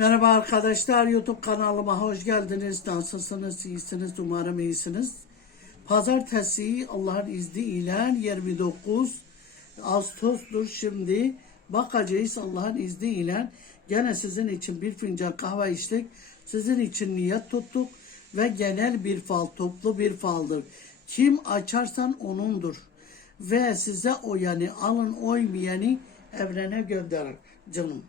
Merhaba arkadaşlar, YouTube kanalıma hoş geldiniz. Nasılsınız, iyisiniz, umarım iyisiniz. Pazartesi Allah'ın izniyle 29 Ağustos'tur şimdi. Bakacağız Allah'ın izniyle. Gene sizin için bir fincan kahve içtik. Sizin için niyet tuttuk. Ve genel bir fal, toplu bir faldır. Kim açarsan onundur. Ve size o yani alın oymayanı evrene gönderir canım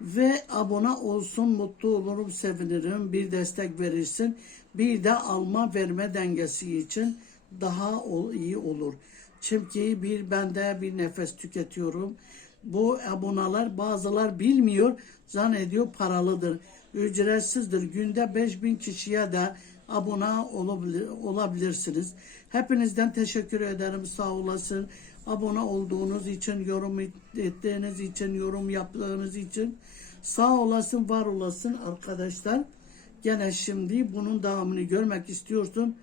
ve abone olsun mutlu olurum sevinirim. Bir destek verirsin bir de alma verme dengesi için daha iyi olur. Çünkü bir bende bir nefes tüketiyorum. Bu aboneler bazılar bilmiyor zannediyor paralıdır. Ücretsizdir. Günde 5000 kişiye de abone olabilir, olabilirsiniz. Hepinizden teşekkür ederim. Sağ olasın abone olduğunuz için, yorum ettiğiniz için, yorum yaptığınız için sağ olasın, var olasın arkadaşlar. Gene şimdi bunun devamını görmek istiyorsun.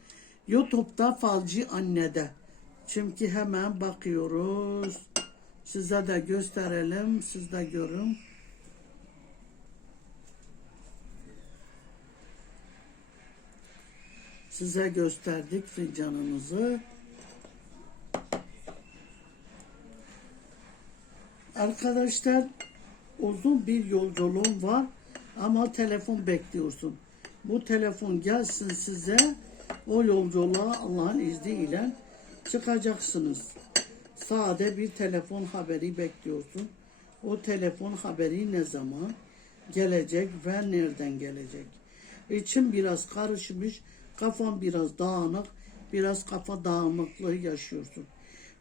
YouTube'da Falcı Anne'de. Çünkü hemen bakıyoruz. Size de gösterelim, siz de görün. Size gösterdik fincanımızı. Arkadaşlar uzun bir yolculuğum var ama telefon bekliyorsun. Bu telefon gelsin size o yolculuğa Allah'ın izniyle çıkacaksınız. Sade bir telefon haberi bekliyorsun. O telefon haberi ne zaman gelecek ve nereden gelecek? İçim biraz karışmış, kafam biraz dağınık, biraz kafa dağınıklığı yaşıyorsun.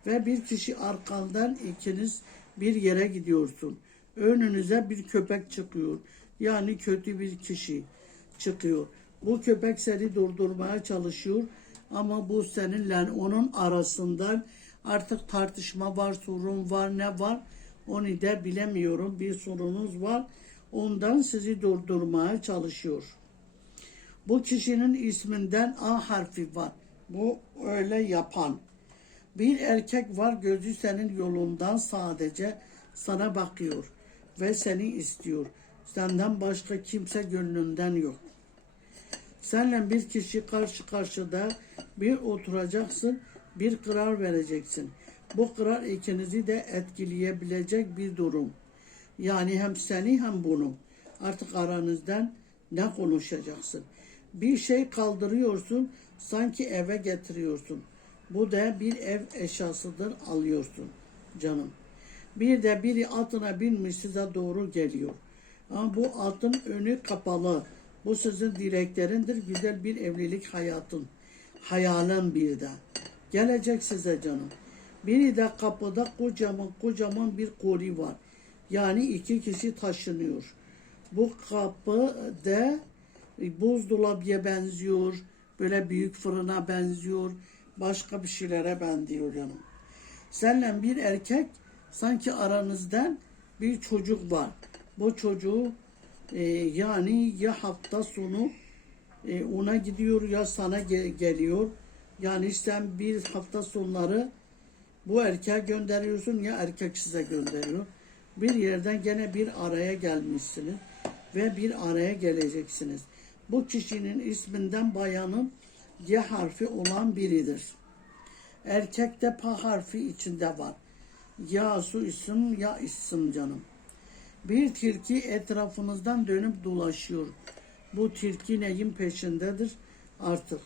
Ve bir kişi arkandan ikiniz bir yere gidiyorsun. Önünüze bir köpek çıkıyor. Yani kötü bir kişi çıkıyor. Bu köpek seni durdurmaya çalışıyor ama bu seninle onun arasında artık tartışma var, sorun var, ne var onu da bilemiyorum. Bir sorunuz var. Ondan sizi durdurmaya çalışıyor. Bu kişinin isminden A harfi var. Bu öyle yapan. Bir erkek var gözü senin yolundan sadece sana bakıyor ve seni istiyor. Senden başka kimse gönlünden yok. Senle bir kişi karşı karşıda bir oturacaksın, bir karar vereceksin. Bu karar ikinizi de etkileyebilecek bir durum. Yani hem seni hem bunu. Artık aranızdan ne konuşacaksın? Bir şey kaldırıyorsun, sanki eve getiriyorsun. Bu da bir ev eşyasıdır alıyorsun canım. Bir de biri atına binmiş size doğru geliyor. Ama bu atın önü kapalı. Bu sizin dileklerindir. Güzel bir evlilik hayatın. Hayalin bir de. Gelecek size canım. Biri de kapıda kocaman kocaman bir koli var. Yani iki kişi taşınıyor. Bu kapı da buzdolabıya benziyor. Böyle büyük fırına benziyor. Başka bir şeylere benziyor canım. Seninle bir erkek sanki aranızdan bir çocuk var. Bu çocuğu e, yani ya hafta sonu e, ona gidiyor ya sana ge- geliyor. Yani sen bir hafta sonları bu erkeğe gönderiyorsun ya erkek size gönderiyor. Bir yerden gene bir araya gelmişsiniz ve bir araya geleceksiniz. Bu kişinin isminden bayanın G harfi olan biridir. Erkekte pa harfi içinde var. Ya su isim ya isim canım. Bir tilki etrafınızdan dönüp dolaşıyor. Bu tilki neyin peşindedir artık.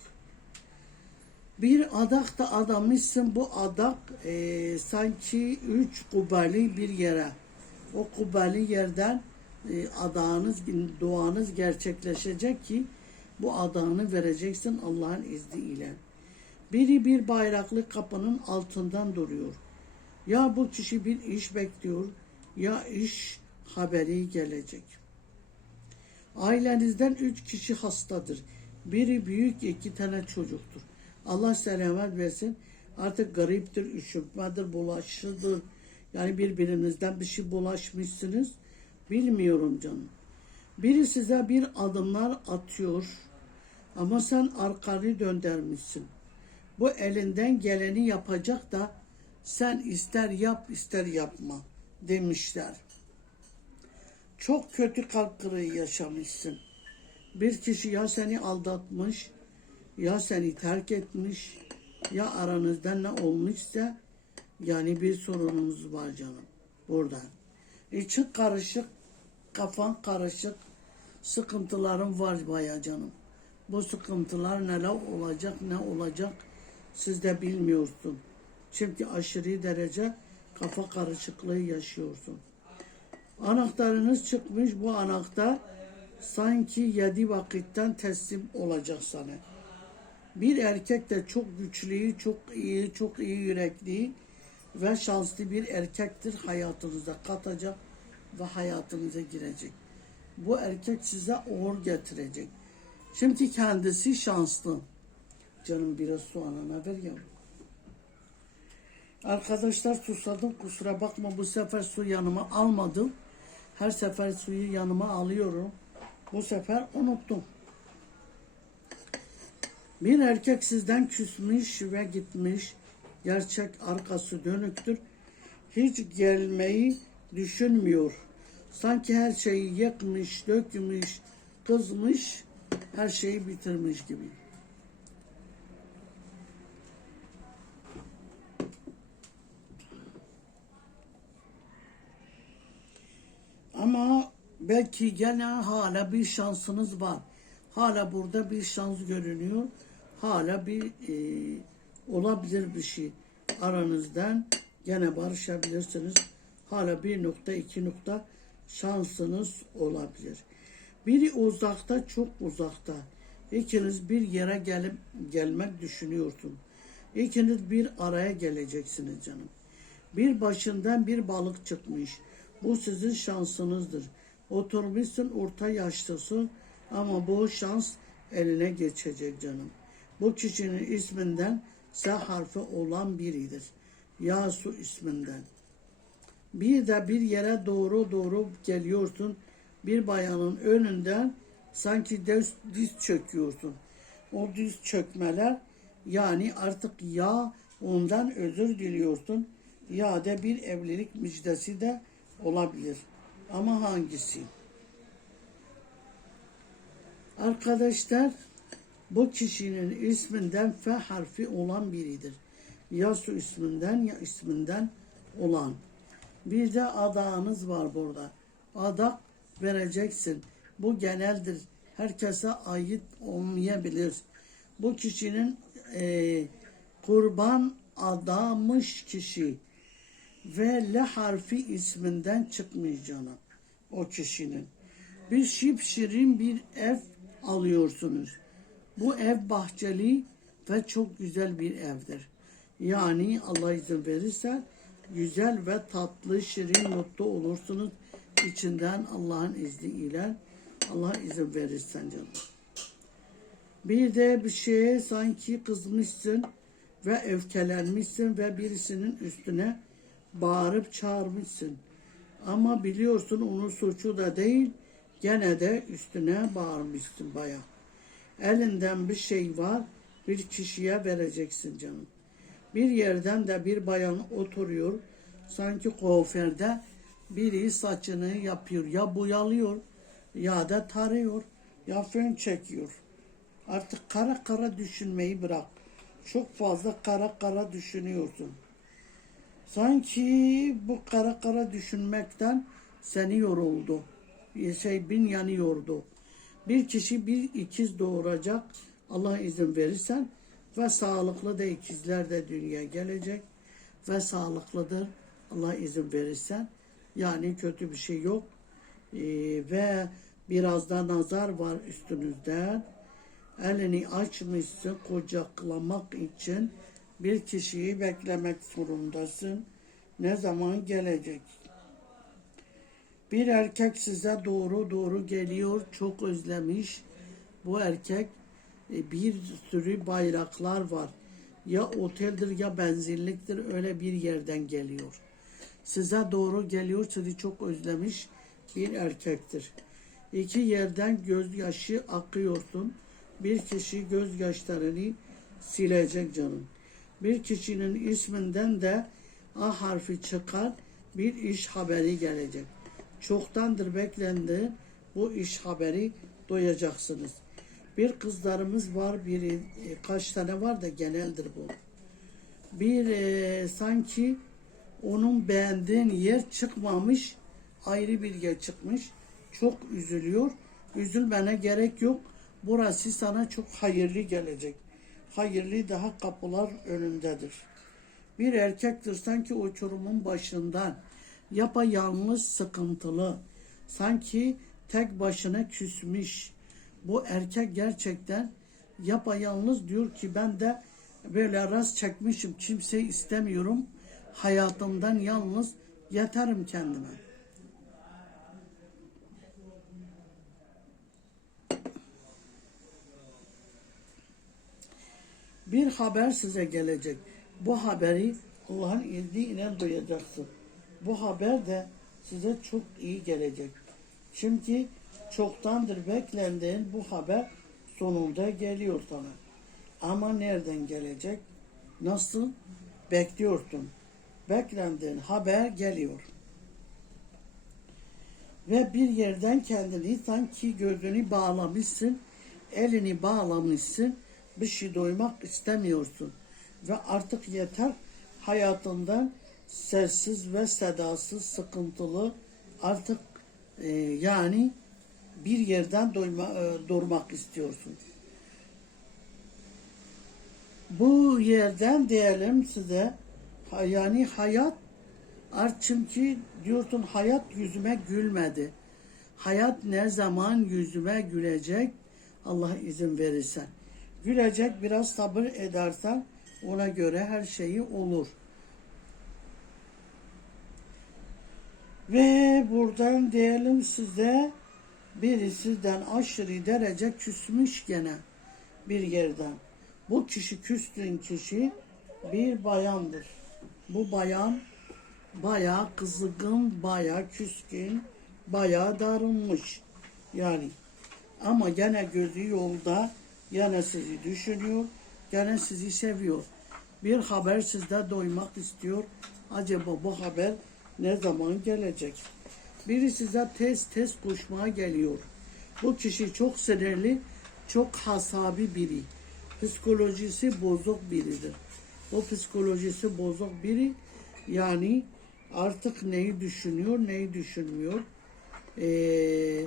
Bir adak da adamışsın. Bu adak e, sanki üç kubali bir yere. O kubali yerden e, adağınız, duanız gerçekleşecek ki bu adağını vereceksin Allah'ın izniyle. Biri bir bayraklı kapının altından duruyor. Ya bu kişi bir iş bekliyor ya iş haberi gelecek. Ailenizden üç kişi hastadır. Biri büyük iki tane çocuktur. Allah selamet versin. Artık gariptir, üşütmedir, bulaşıdır. Yani birbirinizden bir şey bulaşmışsınız. Bilmiyorum canım. Biri size bir adımlar atıyor ama sen arkanı döndürmüşsün. Bu elinden geleni yapacak da sen ister yap ister yapma demişler. çok kötü kalp kırığı yaşamışsın. Bir kişi ya seni aldatmış, ya seni terk etmiş, ya aranızda ne olmuşsa yani bir sorunumuz var canım burada. İçin karışık, kafan karışık, sıkıntıların var baya canım. Bu sıkıntılar neler olacak, ne olacak siz de bilmiyorsun. Çünkü aşırı derece kafa karışıklığı yaşıyorsun. Anahtarınız çıkmış. Bu anahtar sanki yedi vakitten teslim olacak sana. Bir erkek de çok güçlü, çok iyi, çok iyi yürekli ve şanslı bir erkektir hayatınıza katacak ve hayatınıza girecek. Bu erkek size uğur getirecek. Şimdi kendisi şanslı. Canım biraz su anana ver yavrum. Arkadaşlar susadım kusura bakma bu sefer su yanıma almadım. Her sefer suyu yanıma alıyorum. Bu sefer unuttum. Bir erkek sizden küsmüş ve gitmiş. Gerçek arkası dönüktür. Hiç gelmeyi düşünmüyor. Sanki her şeyi yakmış, dökmüş, kızmış, her şeyi bitirmiş gibi. Ama belki gene hala bir şansınız var. Hala burada bir şans görünüyor. Hala bir e, olabilir bir şey. Aranızdan gene barışabilirsiniz. Hala bir nokta iki nokta şansınız olabilir. Biri uzakta çok uzakta. İkiniz bir yere gelip gelmek düşünüyorsun. İkiniz bir araya geleceksiniz canım. Bir başından bir balık çıkmış. Bu sizin şansınızdır. Oturmuşsun orta yaşlısın ama bu şans eline geçecek canım. Bu kişinin isminden S harfi olan biridir. Yasu isminden. Bir de bir yere doğru doğru geliyorsun. Bir bayanın önünden sanki diz, diz çöküyorsun. O diz çökmeler yani artık ya ondan özür diliyorsun ya da bir evlilik müjdesi de olabilir. Ama hangisi? Arkadaşlar bu kişinin isminden F harfi olan biridir. Ya su isminden ya isminden olan. Bir de adağınız var burada. Adak vereceksin. Bu geneldir. Herkese ait olmayabilir. Bu kişinin e, kurban adamış kişi ve L harfi isminden çıkmış canım o kişinin. Bir şipşirin bir ev alıyorsunuz. Bu ev bahçeli ve çok güzel bir evdir. Yani Allah izin verirse güzel ve tatlı, şirin, mutlu olursunuz. İçinden Allah'ın izniyle Allah izin verirsen canım. Bir de bir şeye sanki kızmışsın ve öfkelenmişsin ve birisinin üstüne bağırıp çağırmışsın. Ama biliyorsun onun suçu da değil, gene de üstüne bağırmışsın baya. Elinden bir şey var, bir kişiye vereceksin canım. Bir yerden de bir bayan oturuyor, sanki kuaförde biri saçını yapıyor, ya boyalıyor ya da tarıyor, ya fön çekiyor. Artık kara kara düşünmeyi bırak. Çok fazla kara kara düşünüyorsun. Sanki bu kara kara düşünmekten seni yoruldu. Şey bin yanıyordu. Bir kişi bir ikiz doğuracak. Allah izin verirsen ve sağlıklı da ikizler de dünyaya gelecek ve sağlıklıdır. Allah izin verirsen. Yani kötü bir şey yok. Ee, ve biraz da nazar var üstünüzde. Elini açmışsın kucaklamak için bir kişiyi beklemek zorundasın. Ne zaman gelecek? Bir erkek size doğru doğru geliyor, çok özlemiş. Bu erkek e, bir sürü bayraklar var. Ya oteldir ya benzinliktir öyle bir yerden geliyor. Size doğru geliyor, sizi çok özlemiş bir erkektir. İki yerden gözyaşı akıyorsun. Bir kişi gözyaşlarını silecek canım. Bir kişinin isminden de A harfi çıkar bir iş haberi gelecek. çoktandır beklendi. Bu iş haberi duyacaksınız. Bir kızlarımız var, biri e, kaç tane var da geneldir bu. Bir e, sanki onun beğendiğin yer çıkmamış, ayrı bir yer çıkmış. Çok üzülüyor. Üzülmene gerek yok. Burası sana çok hayırlı gelecek. Hayırlı daha kapılar önündedir. Bir erkektir sanki uçurumun başından. Yapayalnız sıkıntılı. Sanki tek başına küsmüş. Bu erkek gerçekten yapayalnız diyor ki ben de böyle rast çekmişim. Kimseyi istemiyorum. Hayatımdan yalnız yeterim kendime. bir haber size gelecek. Bu haberi Allah'ın izniyle duyacaksın. Bu haber de size çok iyi gelecek. Çünkü çoktandır beklendiğin bu haber sonunda geliyor sana. Ama nereden gelecek? Nasıl? Bekliyorsun. Beklendiğin haber geliyor. Ve bir yerden kendini sanki gözünü bağlamışsın, elini bağlamışsın, bir şey doymak istemiyorsun. Ve artık yeter hayatından sessiz ve sedasız, sıkıntılı artık e, yani bir yerden doyma, e, durmak istiyorsun. Bu yerden diyelim size yani hayat Art çünkü diyorsun hayat yüzüme gülmedi. Hayat ne zaman yüzüme gülecek? Allah izin verirse. Gülecek biraz sabır edersen ona göre her şeyi olur. Ve buradan diyelim size biri sizden aşırı derece küsmüş gene bir yerden. Bu kişi küstüğün kişi bir bayandır. Bu bayan bayağı kızgın, bayağı küskün, bayağı darılmış. Yani ama gene gözü yolda, gene sizi düşünüyor, gene sizi seviyor. Bir haber sizde doymak istiyor. Acaba bu haber ne zaman gelecek? Biri size tez tez koşmaya geliyor. Bu kişi çok sinirli, çok hasabi biri. Psikolojisi bozuk biridir. O psikolojisi bozuk biri yani artık neyi düşünüyor, neyi düşünmüyor. Ee,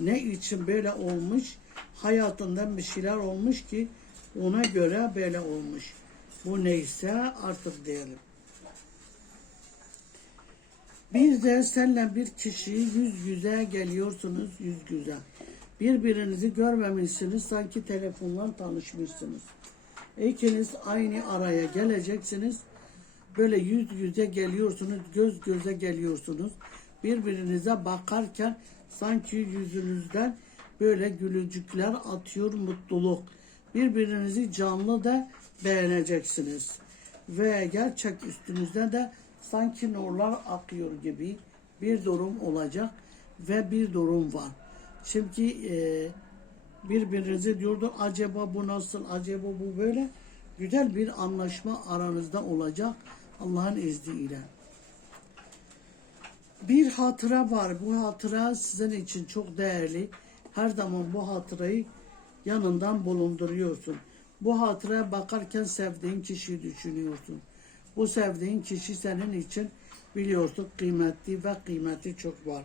ne için böyle olmuş, hayatından bir şeyler olmuş ki ona göre böyle olmuş. Bu neyse artık diyelim. Bir de seninle bir kişi yüz yüze geliyorsunuz yüz yüze. Birbirinizi görmemişsiniz sanki telefonla tanışmışsınız. İkiniz aynı araya geleceksiniz. Böyle yüz yüze geliyorsunuz, göz göze geliyorsunuz. Birbirinize bakarken sanki yüzünüzden böyle gülücükler atıyor mutluluk. Birbirinizi canlı da beğeneceksiniz. Ve gerçek üstünüzde de sanki nurlar akıyor gibi bir durum olacak ve bir durum var. Çünkü e, birbirinize diyordu acaba bu nasıl, acaba bu böyle güzel bir anlaşma aranızda olacak Allah'ın izniyle. Bir hatıra var. Bu hatıra sizin için çok değerli. Her zaman bu hatırayı yanından bulunduruyorsun. Bu hatıraya bakarken sevdiğin kişiyi düşünüyorsun. Bu sevdiğin kişi senin için biliyorsun kıymetli ve kıymeti çok var.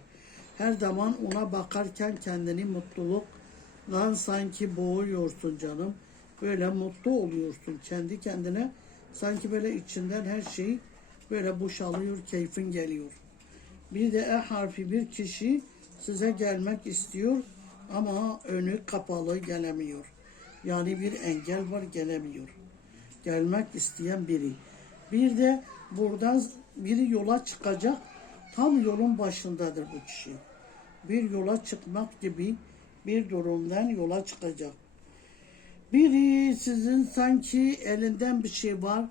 Her zaman ona bakarken kendini mutlulukla sanki boğuyorsun canım. Böyle mutlu oluyorsun kendi kendine. Sanki böyle içinden her şey böyle boşalıyor, keyfin geliyor. Bir de E harfi bir kişi size gelmek istiyor ama önü kapalı gelemiyor. Yani bir engel var gelemiyor. Gelmek isteyen biri. Bir de buradan biri yola çıkacak. Tam yolun başındadır bu kişi. Bir yola çıkmak gibi bir durumdan yola çıkacak. Biri sizin sanki elinden bir şey var.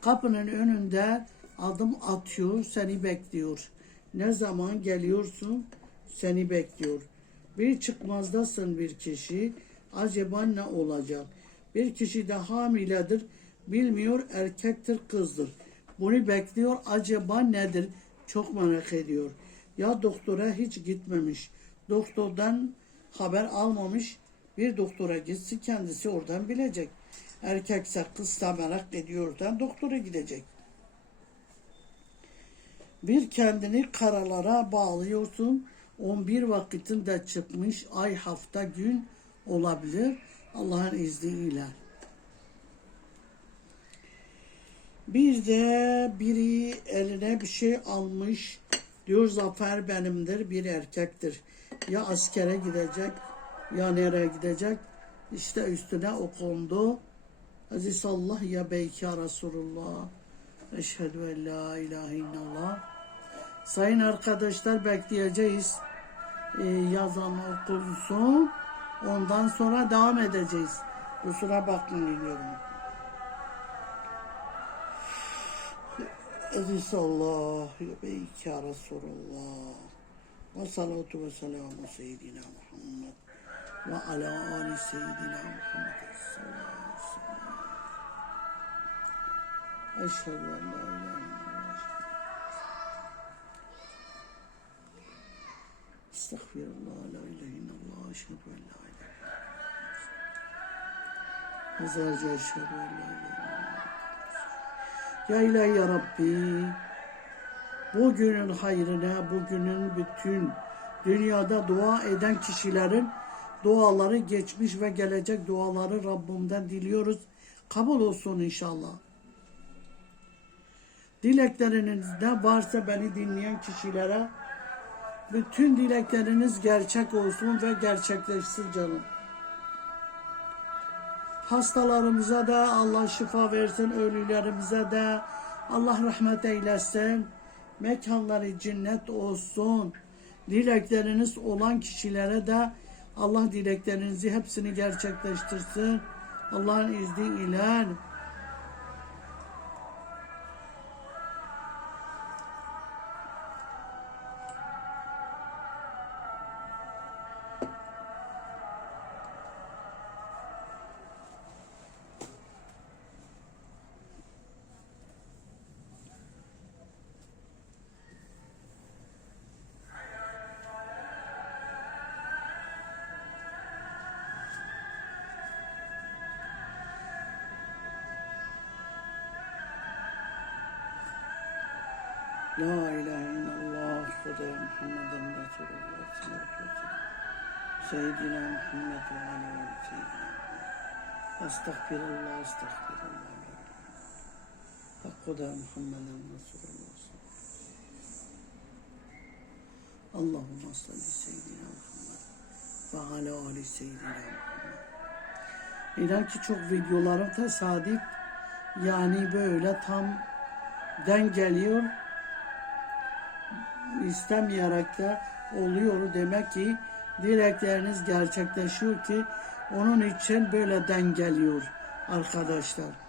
Kapının önünde adım atıyor, seni bekliyor. Ne zaman geliyorsun, seni bekliyor. Bir çıkmazdasın bir kişi. Acaba ne olacak? Bir kişi de hamiledir. Bilmiyor erkektir kızdır. Bunu bekliyor. Acaba nedir? Çok merak ediyor. ya doktora hiç gitmemiş. Doktordan haber almamış. Bir doktora gitsin kendisi oradan bilecek. Erkekse kızsa merak ediyor oradan doktora gidecek. Bir kendini karalara bağlıyorsun. 11 vakitinde çıkmış ay hafta gün olabilir Allah'ın izniyle. Bir de biri eline bir şey almış. Diyor zafer benimdir bir erkektir. Ya askere gidecek ya nereye gidecek. İşte üstüne okundu. Aziz Allah ya beyki ya Resulullah. Eşhedü en la ilahe illallah. Sayın arkadaşlar bekleyeceğiz. Ee, yazan okunsun. Ondan sonra devam edeceğiz. Kusura bakmayın diyorum. Aziz Allah ya beyki ya Resulullah. Ve salatu ve selamu seyyidina Muhammed ve ala ali seyyidina Muhammed. Eşhedü en la ilahe illallah. Estağfirullah la ilahe illallah. Eşhedü en la ilahe illallah. Hazarca eşhedü en la ilahe illallah. Ya ilahi ya Rabbi, bugünün hayrına, bugünün bütün dünyada dua eden kişilerin duaları geçmiş ve gelecek duaları Rabbimden diliyoruz. Kabul olsun inşallah. Dilekleriniz ne varsa beni dinleyen kişilere bütün dilekleriniz gerçek olsun ve gerçekleşsin canım. Hastalarımıza da Allah şifa versin, ölülerimize de Allah rahmet eylesin. Mekanları cennet olsun. Dilekleriniz olan kişilere de Allah dileklerinizi hepsini gerçekleştirsin. Allah'ın izniyle. La ilahe illallah Kudu Muhammeden Resulullah ve. Seyyidina Muhammed ve aleyhi ve seyyidina Estağfirullah, estağfirullah. Hakkuda Muhammeden Resulullah Allahümme salli seyyidina Muhammed ve ala ali seyyidina Muhammed. İnan ki çok videolarım tesadüf yani böyle tam den geliyor istemeyerek de oluyor demek ki dilekleriniz gerçekleşiyor ki onun için böyle dengeliyor arkadaşlar.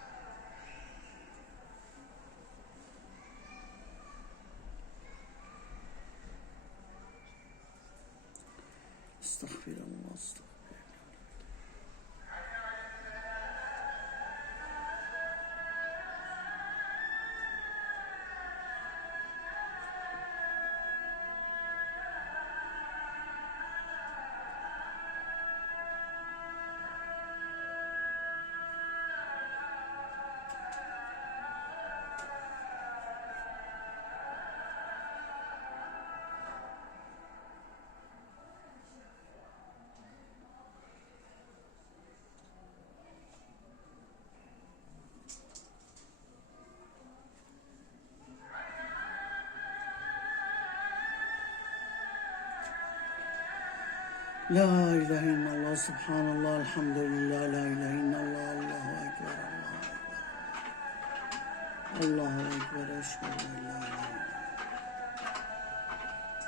La ilahe illallah, subhanallah, elhamdülillah, la ilahe illallah, Allahu ekber, Allahu ekber. Eşhedü en la ilahe illallah.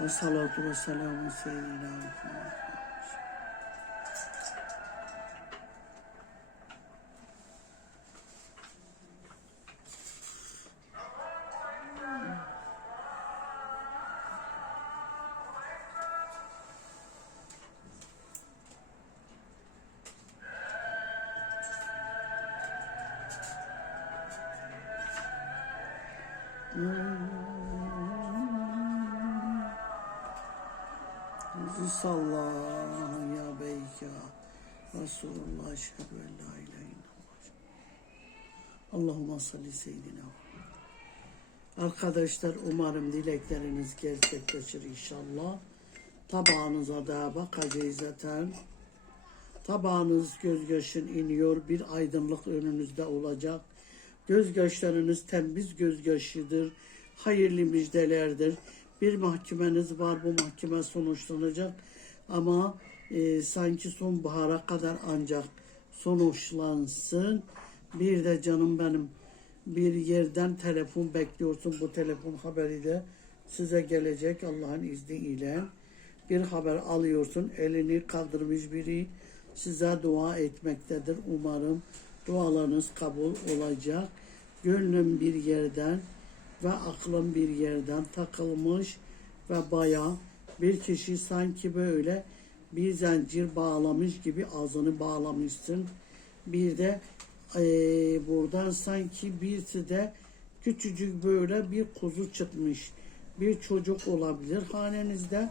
Ve salatu ve selamu seyyidina Muhammed. Sallallahu ya beyka Resulullah eşhedü en la ilahe illallah. Allahümme salli seyyidina Arkadaşlar umarım dilekleriniz gerçekleşir inşallah. Tabağınıza da bakacağız zaten. Tabağınız göz yaşın iniyor. Bir aydınlık önünüzde olacak. Gözyaşlarınız temiz gözyaşıdır. Hayırlı müjdelerdir. Bir mahkemeniz var. Bu mahkeme sonuçlanacak. Ama e, sanki sonbahara kadar ancak sonuçlansın. Bir de canım benim bir yerden telefon bekliyorsun. Bu telefon haberi de size gelecek Allah'ın izniyle. Bir haber alıyorsun. Elini kaldırmış biri size dua etmektedir. Umarım dualarınız kabul olacak. Gönlüm bir yerden ve aklım bir yerden takılmış ve bayağı bir kişi sanki böyle bir zincir bağlamış gibi ağzını bağlamışsın. Bir de eee, buradan sanki birisi de küçücük böyle bir kuzu çıkmış. Bir çocuk olabilir hanenizde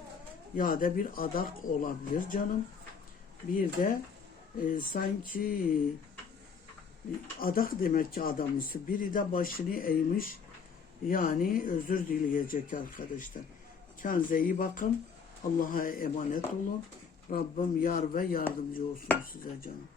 ya da bir adak olabilir canım. Bir de e, sanki e, adak demek ki adam ise biri de başını eğmiş yani özür dileyecek arkadaşlar. Kendinize iyi bakın. Allah'a emanet olun. Rabbim yar ve yardımcı olsun size canım.